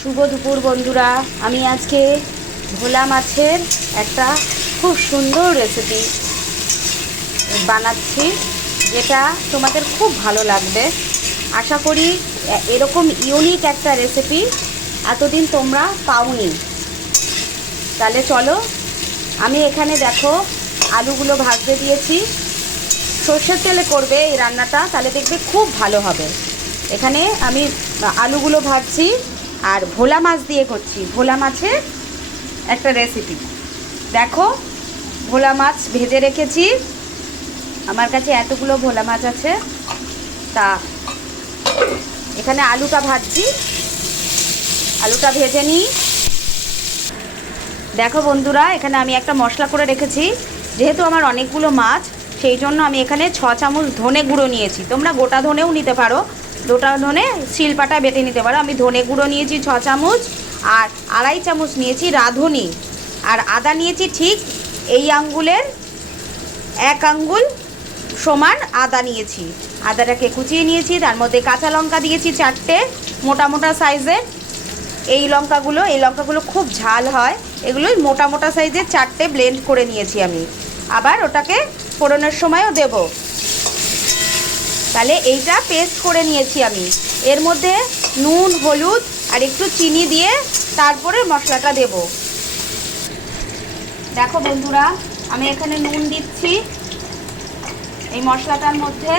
শুভ দুপুর বন্ধুরা। আমি আজকে ভোলা মাছের একটা খুব সুন্দর রেসিপি বানাচ্ছি, যেটা তোমাদের খুব ভালো লাগবে। আশা করি এরকম ইউনিক একটা রেসিপি এতদিন তোমরা পাওনি। তাহলে চলো, আমি এখানে দেখো আলুগুলো ভাজতে দিয়েছি। সর্ষের তেলে করবে এই রান্নাটা, তাহলে দেখবে খুব ভালো হবে। এখানে আমি আলুগুলো ভাজছি আর ভোলা মাছ দিয়ে করছি। ভোলা মাছের একটা রেসিপি দেখো। ভোলা মাছ ভেজে রেখেছি, আমার কাছে এতগুলো ভোলা মাছ আছে। তা এখানে আলুটা ভাজছি, আলুটা ভেজে নিই। দেখো বন্ধুরা, এখানে আমি একটা মশলা করে রেখেছি। যেহেতু আমার অনেকগুলো মাছ, সেই জন্য আমি এখানে 6 চামচ ধনে গুঁড়ো নিয়েছি। তোমরা গোটা ধনেও নিতে পারো, গোটা ধনে শিলপাটা বেটে নিতে পারো। আমি ধনে গুঁড়ো নিয়েছি 6 চামচ, আর 2.5 চামচ নিয়েছি রাঁধুনি। আর আদা নিয়েছি ঠিক এই আঙ্গুলের 1 আঙ্গুল সমান আদা নিয়েছি। আদাটাকে কুচিয়ে নিয়েছি। তার মধ্যে কাঁচা লঙ্কা দিয়েছি 4টে মোটা মোটা সাইজের। এই লঙ্কাগুলো খুব ঝাল হয়। এগুলোই মোটা মোটা সাইজের 4টে ব্লেন্ড করে নিয়েছি আমি। আবার ওটাকে ফোড়নের সময়ও দেব। তাহলে এইটা পেস্ট করে নিয়েছি আমি। এর মধ্যে নুন, হলুদ আর একটু চিনি দিয়ে তারপরে মশলাটা দেব। দেখো বন্ধুরা, আমি এখানে নুন দিচ্ছি এই মশলাটার মধ্যে।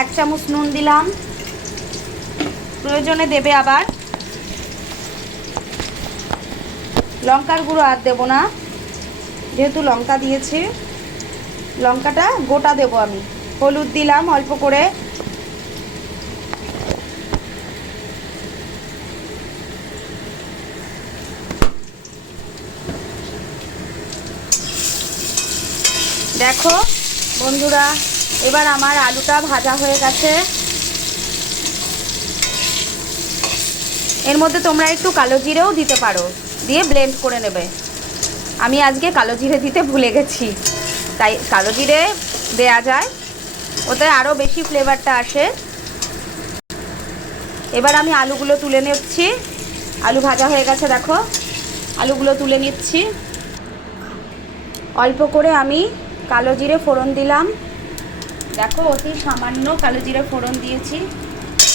1 চামচ নুন দিলাম, প্রয়োজনে দেবে আবার। লঙ্কার গুঁড়ো আর দেবো না, যেহেতু লঙ্কা দিয়েছি। লঙ্কাটা গোটা দেবো আমি। হলুদ দিলাম অল্প করে। দেখো বন্ধুরা, এবার আমার আলুটা ভাজা হয়ে গেছে। এর মধ্যে তোমরা একটু কালো জিরেও দিতে পারো, দিয়ে ব্লেন্ড করে নেবে। আমি আজকে কালো জিরে দিতে ভুলে গেছি, তাই কালো জিরে দেয়া যায়, ওতে আরও বেশি ফ্লেভারটা আসে। এবার আমি আলুগুলো তুলে নিচ্ছি। আলু ভাজা হয়ে গেছে, দেখো আলুগুলো তুলে নিচ্ছি। অল্প করে আমি কালো জিরে ফোড়ন দিলাম। দেখো অতি সামান্য কালো জিরে ফোড়ন দিয়েছি।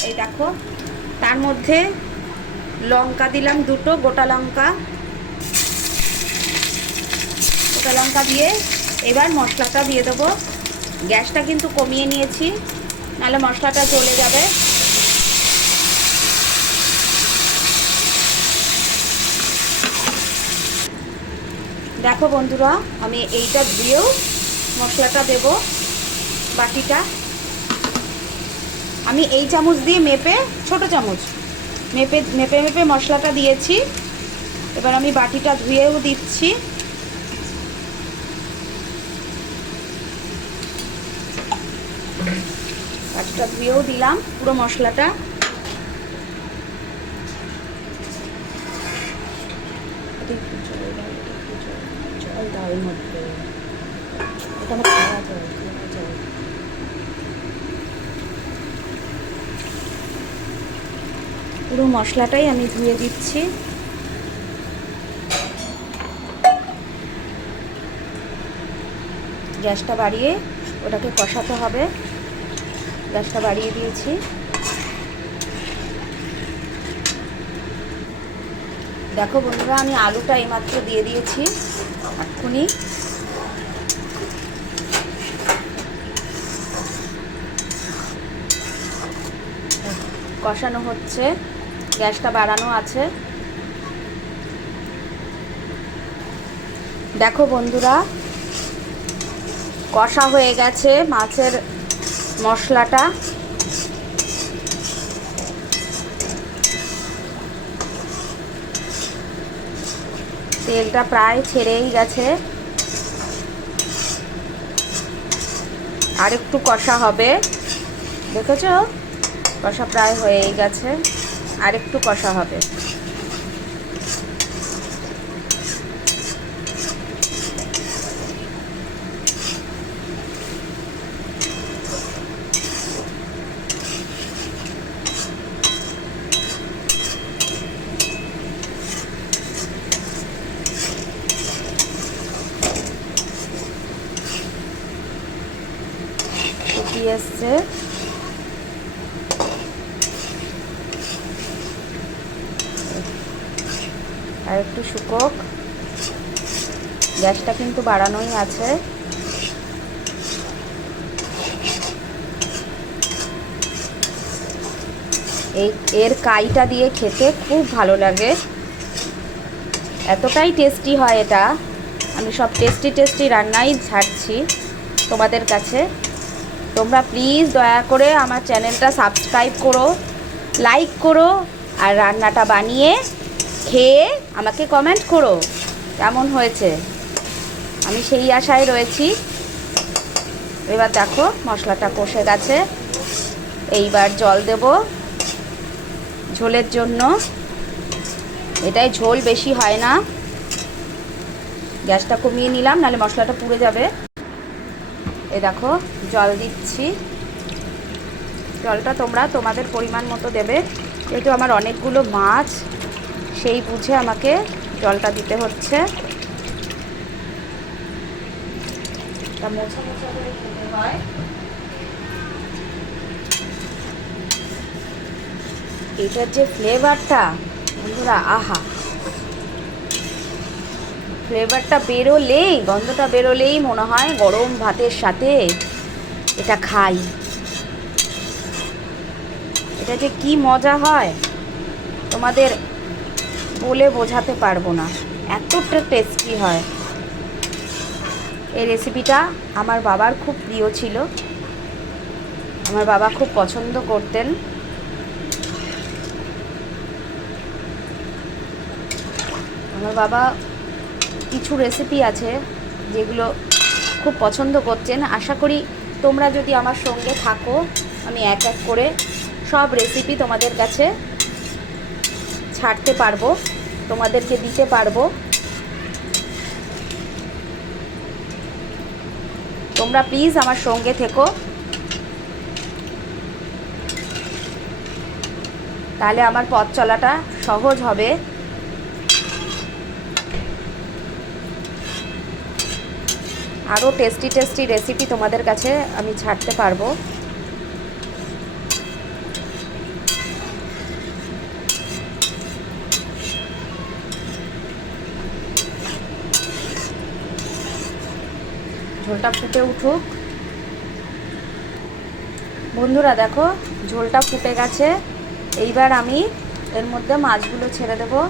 এই দেখো, তার মধ্যে লঙ্কা দিলাম 2টো গোটা লঙ্কা। গোটা লঙ্কা দিয়ে এবার মশলাটা দিয়ে দেবো। গ্যাসটা কিন্তু কমিয়ে নিয়েছি, নাহলে মশলাটা জ্বলে যাবে। দেখো বন্ধুরা, আমি এইটা দিয়েও মশলাটা দেব। বাটিটা আমি এই চামচ দিয়ে মেপে, ছোট চামচ মেপে মেপে মেপে মশলাটা দিয়েছি। এবার আমি বাটিটা ধুয়েও দিচ্ছি। বাটিটা ধুয়েও দিলাম পুরো মশলাটা। জল দাও এর মধ্যে, এটা আমার খাওয়া জল। পুরো মশলাটাই আমি ধুয়ে দিচ্ছি। গ্যাসটা বাড়িয়ে ওটাকে কষাতে হবে। গ্যাসটা বাড়িয়ে দিয়েছি। দেখো বন্ধুরা, আমি আলুটা এইমাত্র দিয়ে দিয়েছি এক্ষুনি। কষানো হচ্ছে, গ্যাসটা বাড়ানো আছে। দেখো বন্ধুরা, কষা হয়ে গেছে মাছের মশলাটা। তেলটা প্রায় ছেড়েই গেছে, আর একটু কষা হবে। দেখেছো, কষা প্রায় হয়েই গেছে, আর একটু কষা হবে। বেরিয়ে এসছে। আর একটু শুকোক, গ্যাসটা কিন্তু বাড়ানোই আছে। এর কাইটা দিয়ে খেতে খুব ভালো লাগে, এতটাই টেস্টি হয় এটা। আমি সব টেস্টি রান্নাই ছাড়ছি তোমাদের কাছে। তোমরা প্লিজ দয়া করে আমার চ্যানেলটা সাবস্ক্রাইব করো, লাইক করো, আর রান্নাটা বানিয়ে খেয়ে আমাকে কমেন্ট করো কেমন হয়েছে। আমি সেই আশায় রয়েছি। এবার দেখো মশলাটা কষে গেছে, এইবার জল দেব ঝোলের জন্য। এটাই ঝোল বেশি হয় না। গ্যাসটা কমিয়ে নিলাম, নাহলে মশলাটা পুড়ে যাবে। এই দেখো জল দিচ্ছি। জলটা তোমরা তোমাদের পরিমাণ মতো দেবে, যেহেতু আমার অনেকগুলো মাছ, সেই বুঝে আমাকে জলটা দিতে হচ্ছে। তা মোছা মোছা করে খেতে হয়। এটার যে ফ্লেভারটা বন্ধুরা, আহা, ফ্লেভারটা বেরোলেই, গন্ধটা বেরোলেই মনে হয় গরম ভাতের সাথে এটা খাই। এটা যে কি মজা হয় তোমাদের বলে বোঝাতে পারবো না, এতটা টেস্টি হয়। এই রেসিপিটা আমার বাবার খুব প্রিয় ছিল, আমার বাবা খুব পছন্দ করতেন। আমার বাবা কিছু রেসিপি আছে যেগুলো খুব পছন্দ করছেন। আশা করি তোমরা যদি আমার সঙ্গে থাকো, আমি এক এক করে সব রেসিপি তোমাদের কাছে ছাড়তে পারবো, তোমাদেরকে দিতে পারবো। তোমরা প্লিজ আমার সঙ্গে থেকো, তাহলে আমার পথ চলাটা সহজ হবে। আরও টেস্টি রেসিপি তোমাদের কাছে আমি ছাড়তে পারবো। ঝোলটা ফুটে উঠুক বন্ধুরা। দেখো ঝোলটা ফুটে গেছে, এইবার আমি এর মধ্যে মাছগুলো ছেড়ে দেবো।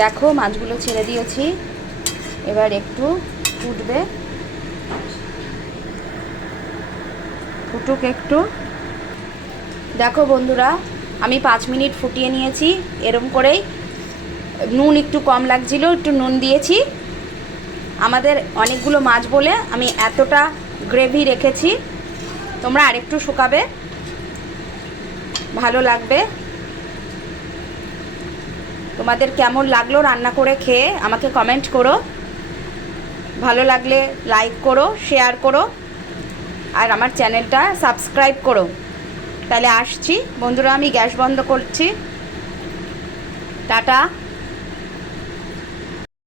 দেখো মাছগুলো ছেড়ে দিয়েছি, এবার একটু ফুটবে, ফুটুক একটু। দেখো বন্ধুরা, আমি 5 মিনিট ফুটিয়ে নিয়েছি। এরম করেই নুন একটু কম লাগছিল, একটু নুন দিয়েছি। আমাদের অনেকগুলো মাছ বলে আমি এতটা গ্রেভি রেখেছি, তোমরা আরেকটু শুকাবে, ভালো লাগবে। তোমাদের কেমন লাগলো রান্না করে খেয়ে আমাকে কমেন্ট করো, ভালো লাগলে লাইক করো, শেয়ার করো, আর আমার চ্যানেলটা সাবস্ক্রাইব করো। তাহলে আসছি বন্ধুরা, আমি গ্যাস বন্ধ করছি। টাটা।